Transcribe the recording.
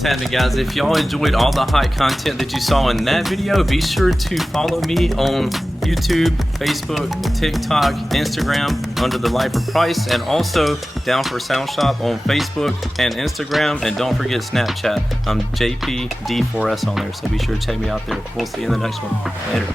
What's happening, guys? If y'all enjoyed all the hot content that you saw in that video, be sure to follow me on YouTube, Facebook, TikTok, Instagram under the Lifer Price, and also Down for Sound Shop on Facebook and Instagram. And don't forget Snapchat. I'm JPD4S on there, so be sure to check me out there. We'll see you in the next one. Later.